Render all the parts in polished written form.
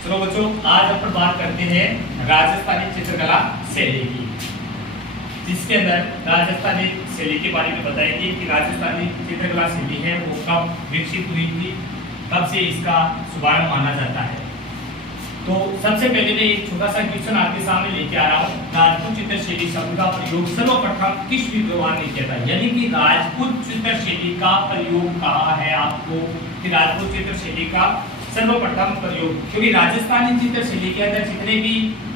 चलो बच्चों, आज अपन बात करते हैं राजस्थानी चित्रकला शैली की, जिसके अंदर राजस्थानी शैली के बारे में बताएंगे कि राजस्थानी चित्रकला शैली है वो कब विकसित हुई थी, कब से इसका शुभारंभ माना जाता है। तो सबसे पहले मैं एक छोटा सा क्वेश्चन आपके सामने लेके आ रहा हूँ। राजपूत चित्र शैली शब्द का प्रयोग सर्वप्रथम किस विद्वान ने किया था, यानी कि राजपूत चित्र शैली का प्रयोग कहा है आपको कि राजपूत चित्र शैली का सर्वप्रथम प्रयोग, क्योंकि राजस्थानी चित्र शैली के अंदर जितने भी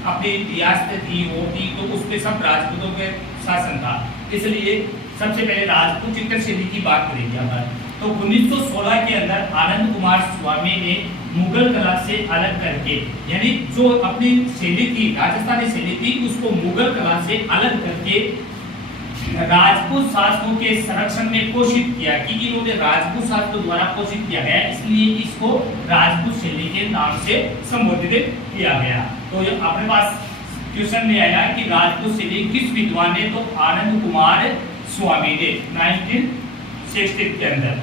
अपनी रियासतें थी वो थी तो उस पे सब राजपूतों के शासन था, इसलिए सबसे पहले राजपूत चित्र शैली की बात करेंगे अपन। तो 1916 के अंदर आनंद कुमार स्वामी ने मुगल कला से अलग करके, यानी जो अपनी शैली थी राजस्थानी शैली थी उसको मुगल कला से अलग करके राजपूत शासकों के संरक्षण में पोषित किया, क्योंकि इन्होंने राजपूत शासकों द्वारा पोषित किया गया, इसलिए इसको राजपूत शैली के नाम से संबोधित किया गया। तो ये अपने पास क्वेश्चन में आया कि राजपूत शैली किस विद्वान ने, तो आनंद कुमार स्वामी ने 1960 के अंदर।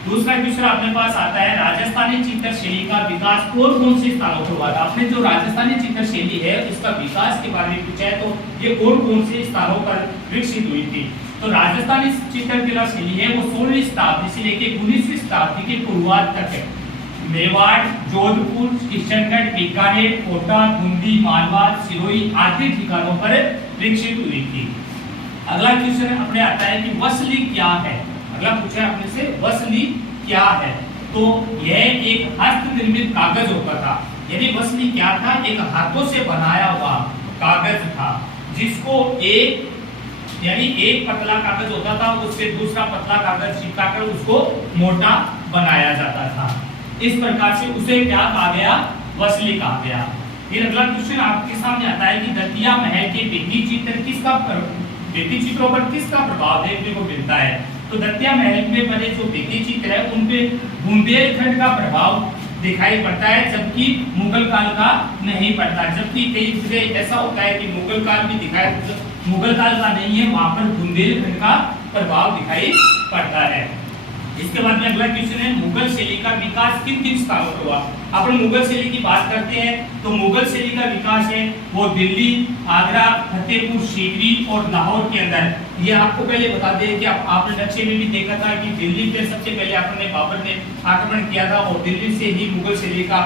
दूसरा क्वेश्चन अपने पास आता है राजस्थानी चित्र शैली का विकास कौन से स्थानों पर हुआ था। आपने जो राजस्थानी चित्र शैली है उसका विकास के बारे में पूछा है, तो ये कौन से स्थानों पर विकसित हुई थी। तो राजस्थानी चित्रकला शैली है वो 16वीं शताब्दी से लेकर 19वीं शताब्दी के पूर्वार्ध तक है मेवाड़, जोधपुर, किशनगढ़, बीकानेर, कोटा, बूंदी, मालवा, सिरोही आदि ठिकानों पर विकसित हुई थी। अगला क्वेश्चन अपने आता है कि वसली क्या है। अगला पूछा है अपने से वसली क्या है, तो यह एक हस्त निर्मित कागज होता था। यानी वसली क्या था, एक हाथों से बनाया हुआ कागज था जिसको एक पतला कागज होता था, उससे दूसरा पतला कागज चिपकाकर उसको मोटा बनाया जाता था। इस प्रकार से उसे क्या कहा गया, वसली कहा गया। फिर अगला क्वेश्चन आपके सामने आता है कि दतिया महल के भित्ति चित्रों पर किसका प्रभाव देखने को मिलता है। तो दतिया महल में बने जो भित्ति चित्र है उनपे बुंदेलखंड का प्रभाव दिखाई पड़ता है, जबकि मुगल काल का नहीं पड़ता। जबकि कई जगह ऐसा होता है कि मुगल काल भी दिखाई, मुगल काल का नहीं है, वहां पर बुंदेलखंड का प्रभाव दिखाई पड़ता है। इसके बाद में अगला क्वेश्चन है मुगल शैली का विकास किन स्थानों पर हुआ। अपन मुगल शैली की बात करते हैं तो मुगल शैली का विकास है वो दिल्ली, आगरा, फतेहपुर सीकरी और लाहौर के अंदर। ये आपको पहले बता दें कि आपने नक्शे में भी देखा था कि दिल्ली पे सबसे पहले आपने बाबर ने आक्रमण किया था और दिल्ली से ही मुगल शैली का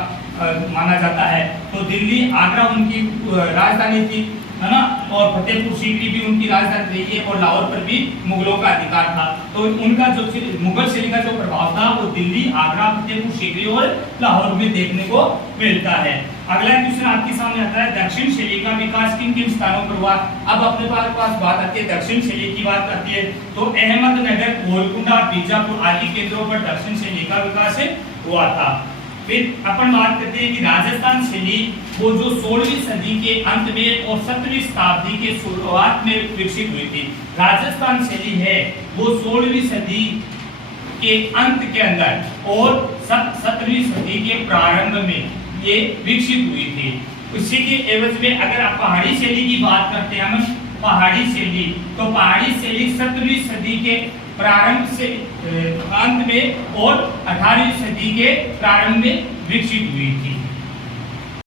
माना जाता है। तो दिल्ली, आगरा उनकी राजधानी थी, है ना, और फतेहपुर सीकरी भी उनकी राजधानी रही है और लाहौर पर भी मुगलों का अधिकार था। तो उनका जो मुगल शैली का जो प्रभाव था वो दिल्ली, आगरा, फतेहपुर सीकरी और लाहौर में देखने को मिलता है। अगला क्वेश्चन आपके सामने आता है दक्षिण शैली का विकास किन किन स्थानों पर हुआ। अब अपने पास बात आती है दक्षिण शैली की बात आती है तो अहमदनगर, गोलकुंडा, बीजापुर आदि केंद्रों पर दक्षिण शैली का विकास हुआ था। फिर अपन बात करते हैं कि राजस्थान शैली वो जो 16वीं सदी के अंत में और 17वीं शताब्दी के शुरुआत में विकसित हुई थी। राजस्थान शैली है वो 16वीं सदी के अंत के अंदर और 17वीं सदी के प्रारंभ में ये विकसित हुई थी। उसी के एवज में अगर आप पहाड़ी शैली की बात करते हैं हम, पहाड़ी शैली, तो पहाड़ी शैली 17वीं सदी के प्रारंभ से अंत में और 18वीं सदी के प्रारंभ में विकसित हुई थी।